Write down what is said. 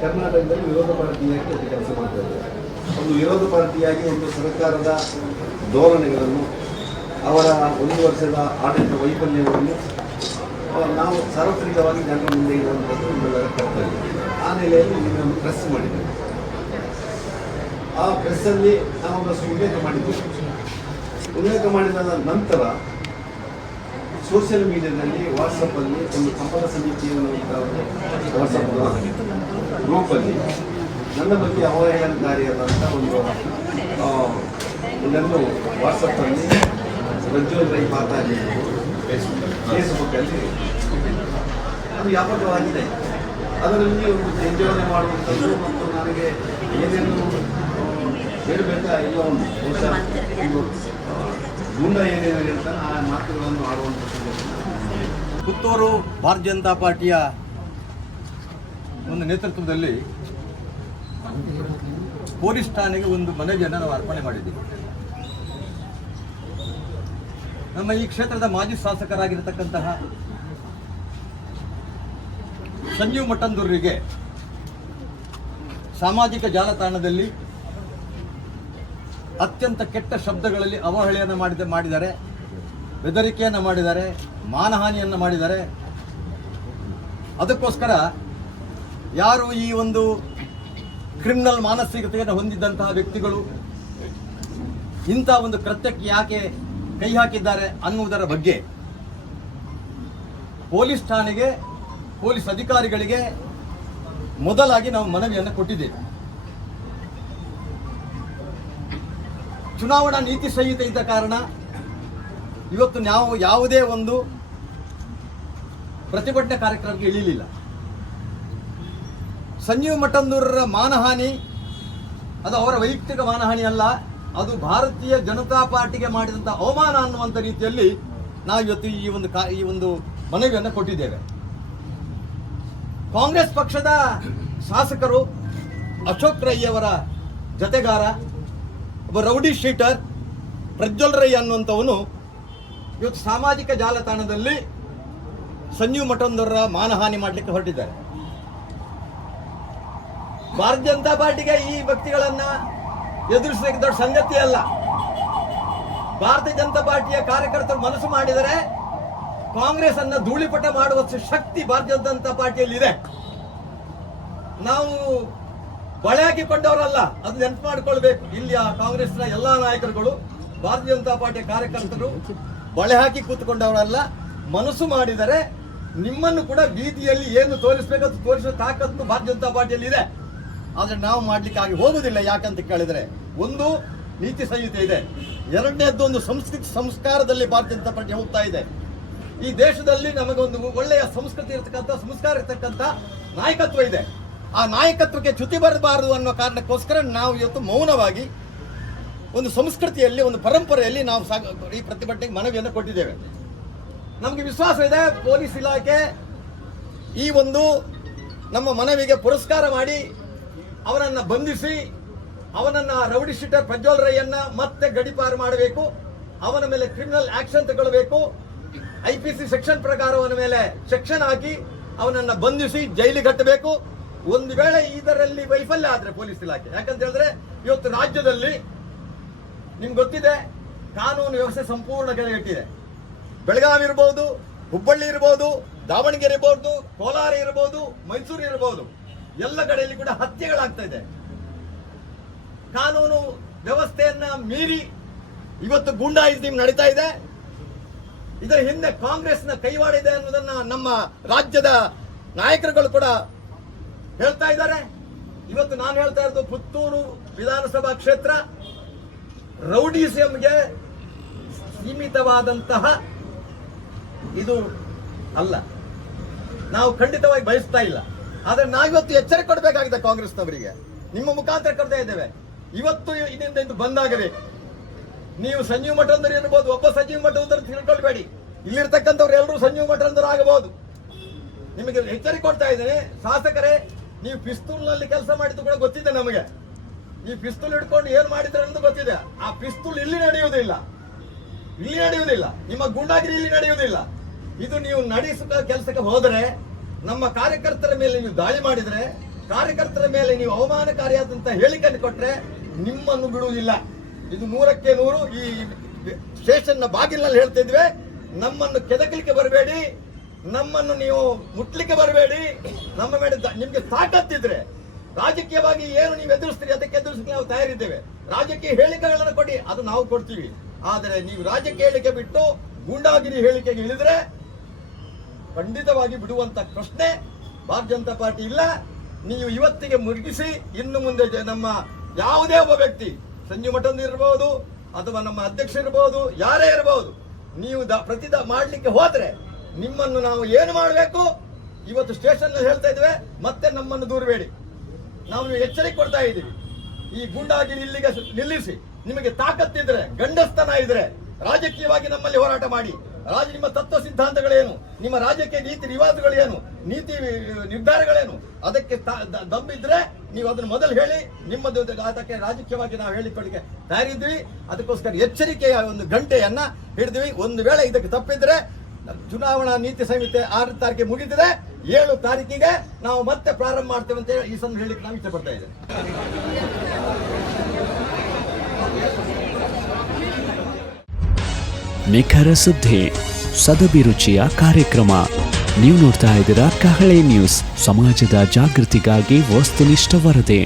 ಕರ್ನಾಟಕದಲ್ಲಿ ವಿರೋಧ ಪಾರ್ಟಿಯಾಗಿ ಅದು ಕೆಲಸ ಮಾಡ್ತಾ ಇದ್ದಾರೆ ಒಂದು ವಿರೋಧ ಪಾರ್ಟಿಯಾಗಿ ಒಂದು ಸರ್ಕಾರದ ಧೋರಣೆಗಳನ್ನು, ಅವರ ಒಂದು ವರ್ಷದ ಆಡಳಿತ ವೈಫಲ್ಯವನ್ನು ನಾವು ಸಾರ್ವತ್ರಿಕವಾಗಿ ಜನರ ಮುಂದೆ ಇರುವಂಥದ್ದು ಕರ್ತವ್ಯ. ಆ ನೆಲೆಯಲ್ಲಿ ನಿಮ್ಮನ್ನು ಪ್ರೆಸ್ ಮಾಡಿದ್ದೇವೆ. ಆ ಪ್ರೆಸ್ಸಲ್ಲಿ ನಾವೊಂದಷ್ಟು ಉಲ್ಲೇಖ ಮಾಡಿದ್ದೇವೆ. ಉಲ್ಲೇಖ ಮಾಡಿದ ನಂತರ ಸೋಷಿಯಲ್ ಮೀಡಿಯಾದಲ್ಲಿ ವಾಟ್ಸಪ್ಪಲ್ಲಿ ಒಂದು ಸಂಪದ ಸಮಿತಿಯನ್ನು ವಾಟ್ಸಪ್ ಗ್ರೂಪಲ್ಲಿ ನನ್ನ ಬಗ್ಗೆ ಅವಹೇಳನಕಾರಿಯಾದಂಥ ಒಂದು ಇದನ್ನು ವಾಟ್ಸಪ್ಪಲ್ಲಿ ಪ್ರಜ್ವಲ್ ರೈ ಮಾತಾಡಿ ಫೇಸ್ಬುಕ್ಕಲ್ಲಿ ಅದು ವ್ಯಾಪಕವಾಗಿದೆ. ಅದರಲ್ಲಿ ಒಂದು ಎಂಜಾಯ್ ಮಾಡುವಂಥದ್ದು ಮತ್ತು ನನಗೆ ಏನೇನು ಹೇಳಬೇಕಾ ಇಲ್ಲ ಒಂದು. ಪುತ್ತೂರು ಭಾರತೀಯ ಜನತಾ ಪಾರ್ಟಿಯ ಒಂದು ನೇತೃತ್ವದಲ್ಲಿ ಪೊಲೀಸ್ ಠಾಣೆಗೆ ಒಂದು ಮನವಿಯನ್ನು ನಾವು ಅರ್ಪಣೆ ಮಾಡಿದ್ದೀವಿ ನಮ್ಮ ಈ ಕ್ಷೇತ್ರದ ಮಾಜಿ ಶಾಸಕರಾಗಿರತಕ್ಕಂತಹ ಸಂಜೀವ್ ಮಠಂದೂರಿಗೆ ಸಾಮಾಜಿಕ ಜಾಲತಾಣದಲ್ಲಿ ಅತ್ಯಂತ ಕೆಟ್ಟ ಶಬ್ದಗಳಲ್ಲಿ ಅವಹೇಳನ ಮಾಡಿದ ಮಾಡಿದ್ದಾರೆ, ಬೆದರಿಕೆಯನ್ನು ಮಾಡಿದ್ದಾರೆ, ಮಾನಹಾನಿಯನ್ನು ಮಾಡಿದ್ದಾರೆ. ಅದಕ್ಕೋಸ್ಕರ ಯಾರು ಈ ಒಂದು ಕ್ರಿಮಿನಲ್ ಮಾನಸಿಕತೆಯನ್ನು ಹೊಂದಿದ್ದಂತಹ ವ್ಯಕ್ತಿಗಳು, ಇಂಥ ಒಂದು ಕೃತ್ಯಕ್ಕೆ ಯಾಕೆ ಕೈ ಹಾಕಿದ್ದಾರೆ ಅನ್ನುವುದರ ಬಗ್ಗೆ ಪೊಲೀಸ್ ಠಾಣೆಗೆ, ಪೊಲೀಸ್ ಅಧಿಕಾರಿಗಳಿಗೆ ಮೊದಲಾಗಿ ನಾವು ಮನವಿಯನ್ನು ಕೊಟ್ಟಿದ್ದೇವೆ. ಚುನಾವಣಾ ನೀತಿ ಸಂಹಿತೆ ಇದ್ದ ಕಾರಣ ಇವತ್ತು ನಾವು ಯಾವುದೇ ಒಂದು ಪ್ರತಿಭಟನೆ ಕಾರ್ಯಕ್ರಮಕ್ಕೆ ಇಳಿಲಿಲ್ಲ. ಸಂಜೀವ್ ಮಠಂದೂರರ ಮಾನಹಾನಿ, ಅದು ಅವರ ವೈಯಕ್ತಿಕ ಮಾನಹಾನಿ ಅಲ್ಲ, ಅದು ಭಾರತೀಯ ಜನತಾ ಪಾರ್ಟಿಗೆ ಮಾಡಿದಂಥ ಅವಮಾನ ಅನ್ನುವಂಥ ರೀತಿಯಲ್ಲಿ ನಾವು ಇವತ್ತು ಈ ಒಂದು ಕಾ, ಈ ಒಂದು ಮನವಿಯನ್ನು ಕೊಟ್ಟಿದ್ದೇವೆ. ಕಾಂಗ್ರೆಸ್ ಪಕ್ಷದ ಶಾಸಕರು ಅಶೋಕ್ ರೈ ಅವರ ಜತೆಗಾರ ಒಬ್ಬ ರೌಡಿ ಶೀಟರ್ ಪ್ರಜ್ವಲ್ ರೈ ಅನ್ನುವಂಥವನು ಇವತ್ತು ಸಾಮಾಜಿಕ ಜಾಲತಾಣದಲ್ಲಿ ಸಂಜೀವ್ ಮಠಂದವರ ಮಾನಹಾನಿ ಮಾಡಲಿಕ್ಕೆ ಹೊರಟಿದ್ದಾರೆ. ಭಾರತೀಯ ಜನತಾ ಪಾರ್ಟಿಗೆ ಈ ವ್ಯಕ್ತಿಗಳನ್ನ ಎದುರಿಸಲಿಕ್ಕೆ ದೊಡ್ಡ ಸಂಗತಿ ಅಲ್ಲ. ಭಾರತೀಯ ಜನತಾ ಪಾರ್ಟಿಯ ಕಾರ್ಯಕರ್ತರು ಮನಸ್ಸು ಮಾಡಿದರೆ ಕಾಂಗ್ರೆಸ್ ಅನ್ನ ಧೂಳಿಪಟ ಮಾಡುವಷ್ಟು ಶಕ್ತಿ ಭಾರತೀಯ ಜನತಾ ಪಾರ್ಟಿಯಲ್ಲಿ ಇದೆ ನಾವು ಬಳೆ ಹಾಕಿಕೊಂಡವರಲ್ಲ ಅದು ನೆನಪು ಮಾಡಿಕೊಳ್ಬೇಕು. ಇಲ್ಲಿಯ ಕಾಂಗ್ರೆಸ್ನ ಎಲ್ಲಾ ನಾಯಕರುಗಳು, ಭಾರತೀಯ ಜನತಾ ಪಾರ್ಟಿಯ ಕಾರ್ಯಕರ್ತರು ಬಳೆ ಹಾಕಿ ಕೂತ್ಕೊಂಡವರಲ್ಲ, ಮನಸ್ಸು ಮಾಡಿದರೆ ನಿಮ್ಮನ್ನು ಕೂಡ ಬೀದಿಯಲ್ಲಿ ಏನು ತೋರಿಸಬೇಕು ಅದು ತೋರಿಸುವ ತಾಕತ್ತು ಭಾರತೀಯ ಜನತಾ ಪಾರ್ಟಿಯಲ್ಲಿ ಇದೆ. ಆದರೆ ನಾವು ಮಾಡ್ಲಿಕ್ಕೆ ಆಗಿ ಯಾಕಂತ ಕೇಳಿದರೆ, ಒಂದು ನೀತಿ ಸಂಹಿತೆ ಇದೆ. ಎರಡನೇದ್ದು ಒಂದು ಸಂಸ್ಕೃತಿ ಸಂಸ್ಕಾರದಲ್ಲಿ ಭಾರತೀಯ ಜನತಾ ಪಾರ್ಟಿ ಹೋಗ್ತಾ ಇದೆ. ಈ ದೇಶದಲ್ಲಿ ನಮಗೊಂದು ಒಳ್ಳೆಯ ಸಂಸ್ಕೃತಿ ಇರತಕ್ಕಂಥ, ಸಂಸ್ಕಾರ ಇರತಕ್ಕಂಥ ನಾಯಕತ್ವ ಇದೆ. ಆ ನಾಯಕತ್ವಕ್ಕೆ ಚ್ಯುತಿ ಬರಬಾರದು ಅನ್ನೋ ಕಾರಣಕ್ಕೋಸ್ಕರ ನಾವು ಇವತ್ತು ಮೌನವಾಗಿ ಒಂದು ಸಂಸ್ಕೃತಿಯಲ್ಲಿ, ಒಂದು ಪರಂಪರೆಯಲ್ಲಿ ನಾವು ಈ ಪ್ರತಿಭಟನೆಗೆ ಮನವಿಯನ್ನು ಕೊಟ್ಟಿದ್ದೇವೆ. ನಮಗೆ ವಿಶ್ವಾಸ ಇದೆ, ಪೊಲೀಸ್ ಇಲಾಖೆ ಈ ಒಂದು ನಮ್ಮ ಮನವಿಗೆ ಪುರಸ್ಕಾರ ಮಾಡಿ ಅವನನ್ನ ಬಂಧಿಸಿ, ಅವನನ್ನ ರೌಡಿ ಶೀಟರ್ ಪ್ರಜ್ವಲ್ ರೈಯನ್ನ ಮತ್ತೆ ಗಡಿಪಾರು ಮಾಡಬೇಕು, ಅವನ ಮೇಲೆ ಕ್ರಿಮಿನಲ್ ಆಕ್ಷನ್ ತಗೊಳ್ಬೇಕು ಐ ಪಿ ಸಿ ಸೆಕ್ಷನ್ ಪ್ರಕಾರ ಅವನ ಮೇಲೆ ಸೆಕ್ಷನ್ ಹಾಕಿ ಅವನನ್ನ ಬಂಧಿಸಿ ಜೈಲಿಗೆ ಕಟ್ಟಬೇಕು. ಒಂದು ವೇಳೆ ಇದರಲ್ಲಿ ವೈಫಲ್ಯ ಆದ್ರೆ ಪೊಲೀಸ್ ಇಲಾಖೆ. ಯಾಕಂತ ಹೇಳಿದ್ರೆ ಇವತ್ತು ರಾಜ್ಯದಲ್ಲಿ ನಿಮ್ಗೆ ಗೊತ್ತಿದೆ, ಕಾನೂನು ವ್ಯವಸ್ಥೆ ಸಂಪೂರ್ಣ ಕೆಳಗೆಟ್ಟಿದೆ. ಬೆಳಗಾವಿ ಇರಬಹುದು ಹುಬ್ಬಳ್ಳಿ ಇರಬಹುದು ದಾವಣಗೆರೆ ಇರಬಹುದು ಕೋಲಾರ ಇರಬಹುದು ಮೈಸೂರು ಇರಬಹುದು ಎಲ್ಲ ಕಡೆಯಲ್ಲಿ ಕೂಡ ಹತ್ಯೆಗಳಾಗ್ತಾ ಇದೆ. ಕಾನೂನು ವ್ಯವಸ್ಥೆಯನ್ನ ಮೀರಿ ಇವತ್ತು ಗೂಂಡಾಯಿಸಮ್ ನಡೀತಾ ಇದೆ. ಇದರ ಹಿಂದೆ ಕಾಂಗ್ರೆಸ್ನ ಕೈವಾಡಿದೆ ಅನ್ನೋದನ್ನ ನಮ್ಮ ರಾಜ್ಯದ ನಾಯಕರುಗಳು ಕೂಡ ಹೇಳ್ತಾ ಇದ್ದಾರೆ. ಇವತ್ತು ನಾನು ಹೇಳ್ತಾ ಇರೋದು ಪುತ್ತೂರು ವಿಧಾನಸಭಾ ಕ್ಷೇತ್ರ ರೌಡಿಸಂಗೆ ಸೀಮಿತವಾದಂತಹ ಇದು ಅಲ್ಲ. ನಾವು ಖಂಡಿತವಾಗಿ ಬಯಸ್ತಾ ಇಲ್ಲ. ಆದ್ರೆ ನಾವಿವತ್ತು ಎಚ್ಚರಿಕೆ ಕೊಡಬೇಕಾಗಿದೆ ಕಾಂಗ್ರೆಸ್ನವರಿಗೆ. ನಿಮ್ಮ ಮುಖಾಂತರ ಕೊಡ್ತಾ ಇದ್ದೇವೆ. ಇವತ್ತು ಇದರಿಂದ ಇದು ಬಂದಾಗಬೇಕು ನೀವು ಸಂಜೀವ್ ಮಠಂದರು ಇರ್ಬೋದು ಒಬ್ಬ ಸಂಜೀವ್ ಮಠಂದರು ತಿಳ್ಕೊಳ್ಬೇಡಿ. ಇಲ್ಲಿರ್ತಕ್ಕಂಥವ್ರು ಎಲ್ಲರೂ ಸಂಜೀವ್ ಮಠಂದರು ಆಗಬಹುದು. ನಿಮಗೆ ಎಚ್ಚರಿಕೆ ಕೊಡ್ತಾ ಇದ್ದೇನೆ. ಶಾಸಕರೇ ನೀವು ಪಿಸ್ತೂಲ್ನಲ್ಲಿ ಕೆಲಸ ಮಾಡಿದ್ದು ಕೂಡ ಗೊತ್ತಿದೆ ನಮಗೆ. ಈ ಪಿಸ್ತೂಲ್ ಹಿಡ್ಕೊಂಡು ಏನ್ ಮಾಡಿದ್ರೆ ಅನ್ನೋದು ಗೊತ್ತಿದೆ. ಆ ಪಿಸ್ತೂಲ್ ಇಲ್ಲಿ ನಡೆಯುವುದಿಲ್ಲ. ಇಲ್ಲಿ ನಡೆಯುವುದಿಲ್ಲ. ನಿಮ್ಮ ಗುಂಡಾಗಿರಿ ಇಲ್ಲಿ ನಡೆಯುವುದಿಲ್ಲ. ಇದು ನೀವು ನಡೆಸುವ ಕೆಲಸಕ್ಕೆ ಹೋದರೆ, ನಮ್ಮ ಕಾರ್ಯಕರ್ತರ ಮೇಲೆ ನೀವು ದಾಳಿ ಮಾಡಿದ್ರೆ, ಕಾರ್ಯಕರ್ತರ ಮೇಲೆ ನೀವು ಅವಮಾನಕಾರಿಯಾದಂತ ಹೇಳಿಕೆಯನ್ನು ಕೊಟ್ಟರೆ ನಿಮ್ಮನ್ನು ಬಿಡುವುದಿಲ್ಲ. ಇದು ನೂರಕ್ಕೆ ನೂರು ಈ ಸ್ಟೇಷನ್ ಬಾಗಿಲಿನಲ್ಲಿ ಹೇಳ್ತಾ ಇದ್ವಿ. ನಮ್ಮನ್ನು ಕೆದಕಲಿಕ್ಕೆ ಬರಬೇಡಿ. ನಮ್ಮನ್ನು ನೀವು ಮುಟ್ಲಿಕ್ಕೆ ಬರಬೇಡಿ. ನಮ್ಮ ಮೇಲೆ ನಿಮ್ಗೆ ತಾಕತ್ತಿದ್ರೆ ರಾಜಕೀಯವಾಗಿ ಏನು ನೀವು ಎದುರಿಸ್ತೀರಿ, ಅದಕ್ಕೆ ಎದುರಿಸಲಿಕ್ಕೆ ನಾವು ತಯಾರಿದ್ದೇವೆ. ರಾಜಕೀಯ ಹೇಳಿಕೆಗಳನ್ನು ಕೊಡಿ, ಅದು ನಾವು ಕೊಡ್ತೀವಿ. ಆದರೆ ನೀವು ರಾಜಕೀಯ ಹೇಳಿಕೆ ಬಿಟ್ಟು ಗೂಂಡಾಗಿರಿ ಹೇಳಿಕೆಗೆ ಇಳಿದ್ರೆ ಖಂಡಿತವಾಗಿ ಬಿಡುವಂತ ಪ್ರಶ್ನೆ ಭಾರತೀಯ ಜನತಾ ಪಾರ್ಟಿ ಇಲ್ಲ. ನೀವು ಇವತ್ತಿಗೆ ಮುರುಗಿಸಿ, ಇನ್ನು ಮುಂದೆ ನಮ್ಮ ಯಾವುದೇ ಒಬ್ಬ ವ್ಯಕ್ತಿ, ಸಂಜು ಮಠನ್ ಇರಬಹುದು ಅಥವಾ ನಮ್ಮ ಅಧ್ಯಕ್ಷ ಇರಬಹುದು ಯಾರೇ ಇರಬಹುದು ನೀವು ಪ್ರತಿದ, ಮಾಡಲಿಕ್ಕೆ ಹೋದ್ರೆ ನಿಮ್ಮನ್ನು ನಾವು ಏನು ಮಾಡಬೇಕು? ಇವತ್ತು ಸ್ಟೇಷನ್ ಹೇಳ್ತಾ ಇದ್ವಿ ಮತ್ತೆ ನಮ್ಮನ್ನು ದೂರಬೇಡಿ. ನಾವು ಎಚ್ಚರಿಕೆ ಕೊಡ್ತಾ ಇದ್ದೀವಿ. ಈ ಗುಂಡಾಗಿ ಇಲ್ಲಿಗೆ ನಿಲ್ಲಿಸಿ. ನಿಮಗೆ ತಾಕತ್ತಿದ್ರೆ ಗಂಡಸ್ತನ ಇದ್ರೆ ರಾಜಕೀಯವಾಗಿ ನಮ್ಮಲ್ಲಿ ಹೋರಾಟ ಮಾಡಿ. ರಾಜ, ನಿಮ್ಮ ತತ್ವ ಸಿದ್ಧಾಂತಗಳೇನು? ನಿಮ್ಮ ರಾಜಕೀಯ ನೀತಿ ರಿವಾಜುಗಳೇನು? ನೀತಿ, ನಿರ್ಧಾರಗಳೇನು? ಅದಕ್ಕೆ ದಮ್ಮಿದ್ರೆ ನೀವು ಅದನ್ನು ಮೊದಲು ಹೇಳಿ, ನಿಮ್ಮದು ಅದಕ್ಕೆ ರಾಜಕೀಯವಾಗಿ ನಾವು ಹೇಳಿಕೊಳ್ಳಿಕ್ಕೆ ತಯಾರಿದ್ವಿ ಅದಕ್ಕೋಸ್ಕರ ಎಚ್ಚರಿಕೆಯ ಒಂದು ಗಂಟೆಯನ್ನ ಹಿಡಿದ್ವಿ. ಒಂದು ವೇಳೆ ಇದಕ್ಕೆ ತಪ್ಪಿದ್ರೆ ಚುನಾವಣಾ ನೀತಿ ಸಂಹಿತೆ ಆರು ತಾರೀಕಿಗೆ ಮುಗಿದಿದೆ, ಏಳು ತಾರೀಕಿಗೆ ನಾವು ಮತ್ತೆ ಪ್ರಾರಂಭ ಮಾಡ್ತೇವೆ ಅಂತ ಈ ಸಂದರ್ಭ ಹೇಳಿಕ್ಕೆ ನಾವು ಇಷ್ಟಪಡ್ತಾ ಇದ್ದೇವೆ ನಿಖರ ಸುದ್ದಿ ಸದಭಿರುಚಿಯ ಕಾರ್ಯಕ್ರಮ. ನೀವು ನೋಡ್ತಾ ಇದ್ದೀರಾ ಕಹಳೆ ನ್ಯೂಸ್. ಸಮಾಜದ ಜಾಗೃತಿಗಾಗಿ ವಸ್ತುನಿಷ್ಠ ವರದಿ.